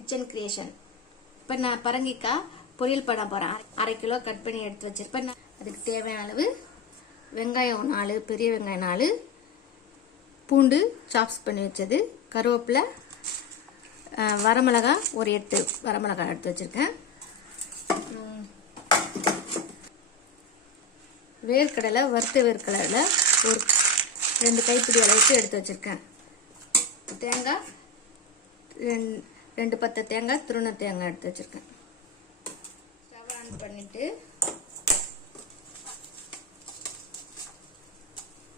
Kitchen creation. இப்போ நான் பரங்கிக்காய் பொரியல் பண்ண போகிறேன். 1/2 கிலோ கட் பண்ணி எடுத்து வச்சிருப்பேன். அதுக்கு தேவையான அளவு வெங்காயம் 4, பெரிய வெங்காயம் 4, பூண்டு சாப்ஸ் பண்ணி வச்சது, கருவேப்பிலை, வரமிளகாய் ஒரு 8 வரமிளகாய் எடுத்து வச்சிருக்கேன். வேர்க்கடலை, வறுத்த வேர்க்கடலை ஒரு 2 கைப்பிடி அளவுக்கு எடுத்து வச்சிருக்கேன். தேங்காய் 2 பத்தை தேங்காய், துருண தேங்காய் எடுத்து வச்சிருக்கேன். ஸ்டவ் ஆன் பண்ணிட்டு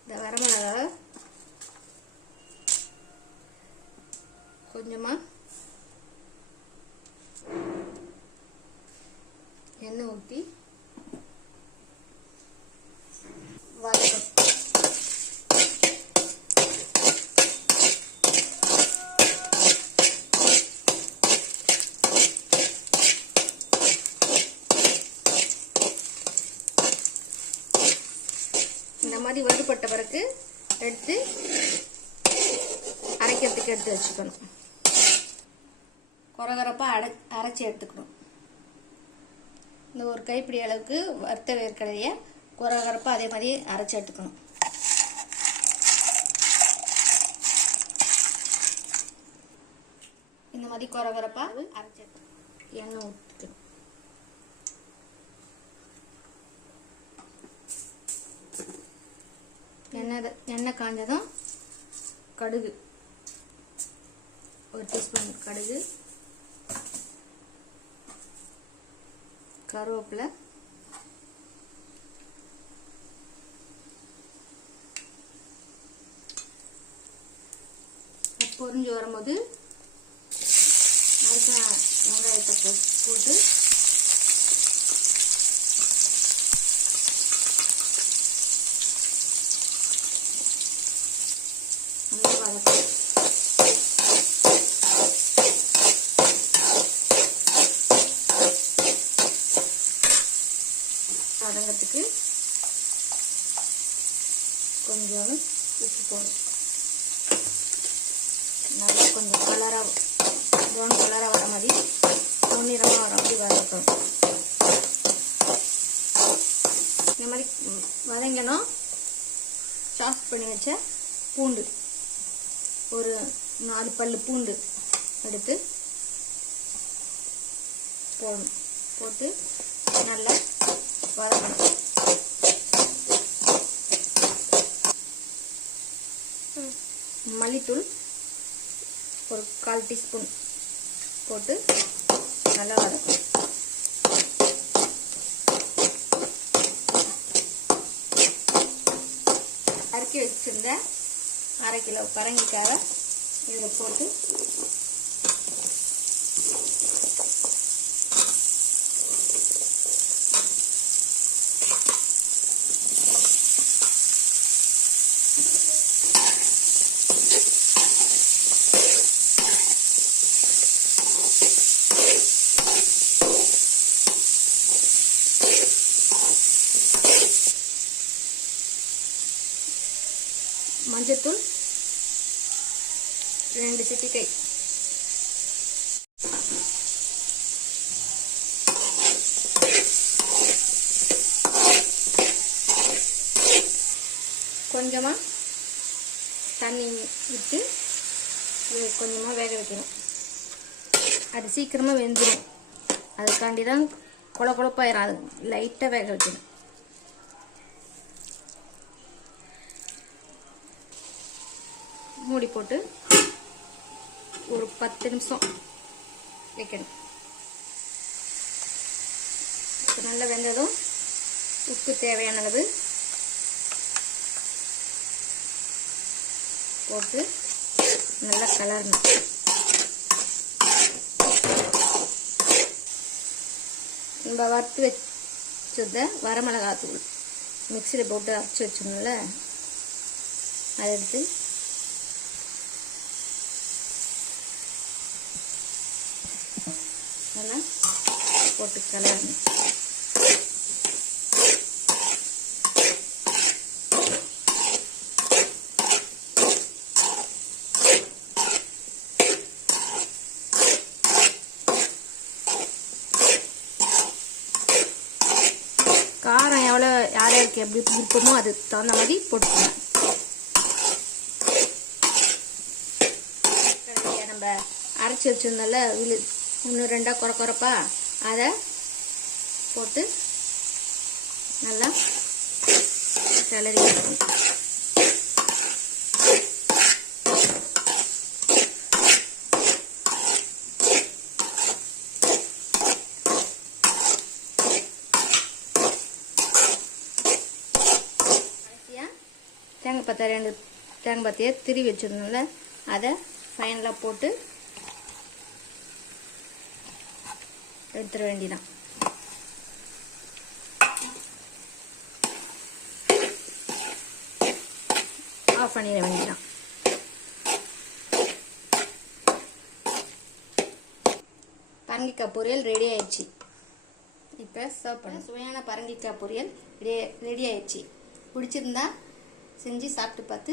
இந்த வரமிளகாய் கொஞ்சமா எண்ணெய் ஊற்றி வதக்கணும். இந்த மாதிரி வறுபட்ட பிறகு எடுத்து அரைக்கிறதுக்கு எடுத்து வச்சுக்கணும். கொரகொரப்பா அரைச்சி எடுத்துக்கணும். இந்த ஒரு கைப்பிடி அளவுக்கு வறுத்த வேர்க்கடலையை கொரகொரப்பா அதே மாதிரி அரைச்சி எடுத்துக்கணும். இந்த மாதிரி கொரகொரப்பா அரைச்சி எண்ணெய் ஊற்றிக்கணும். எண்ணெய் காஞ்சதும் கடுகு 1 டீஸ்பூன் கடுகு, கருவேப்பிலை, பொரிஞ்சு வரும்போது நறுக்கின வெங்காயத்தை போட்டு வதங்கிறதுக்கு கொஞ்சம் உப்பு போடும். நல்லா கொஞ்சம் கலராக ப்ரௌன் கலராக வர மாதிரி பொன்னிறமாக வர மாதிரி வதக்கணும். இந்த மாதிரி வதங்கணும். சாப் பண்ணி வச்ச பூண்டு ஒரு 4 பல்லு பூண்டு எடுத்து போடணும். போட்டு நல்லா வதக்கணும். மல்லித்தூள் ஒரு 1/4 டீஸ்பூன் போட்டு நல்லா வதக்கணும். அரைச்சி வச்சிருந்த 1/2 கிலோ பரங்கிக்காவை இதில் போட்டு மஞ்சத்தூள் 2 சிட்டிகை, கொஞ்சமாக தண்ணி விட்டு கொஞ்சமாக வேக வைக்கணும். அது சீக்கிரமாக வெந்துடும். அதுக்காண்டி தான் கொழப்பாயிரும். அது லைட்டாக வேக வைக்கணும். மூடி போட்டு ஒரு 10 நிமிஷம் வைக்கணும். நல்லா வெந்ததும் உப்பு தேவையான அளவு போட்டு நல்லா கலரணும். நம்ம வறுத்து வச்சத வரமிளகாய் தூள் மிக்சியில் போட்டு அரைச்சி வச்சோம்ல, அதை எடுத்து நல்லா போட்டு கலரணும். யாருக்கு எப்படி விருப்பமோ அதுக்கு தகுந்த மாதிரி போட்டுக்கலாம். நம்ம அரைச்சி வச்சிருந்தால ஒன்று ரெண்டாக குறைப்பா அதை போட்டு நல்லா கிளறி வைக்கணும். தேங்காய் பத்தை 2 தேங்காய் பத்தையை திருவி வச்சிருந்தோம்ல அதை ஃபைனலாக போட்டு எடுத்துட வேண்டியதான். ஆஃப் பண்ணிட வேண்டியதான். பரங்கிக்காய் பொரியல் ரெடி ஆயிடுச்சு. இப்போ சர்வ் பண்ண சுவையான பரங்கிக்காய் பொரியல் ரெடி ஆயிடுச்சு. பிடிச்சிருந்தா செஞ்சு சாப்பிட்டு பார்த்து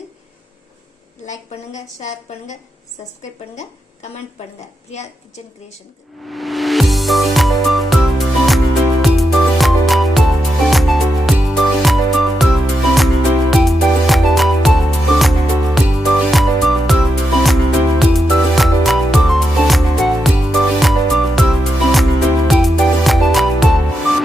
லைக் பண்ணுங்க, ஷேர் பண்ணுங்க, சப்ஸ்கிரைப் பண்ணுங்க, கமெண்ட் பண்ணுங்க. பிரியா கிச்சன் கிரியேஷனுக்கு.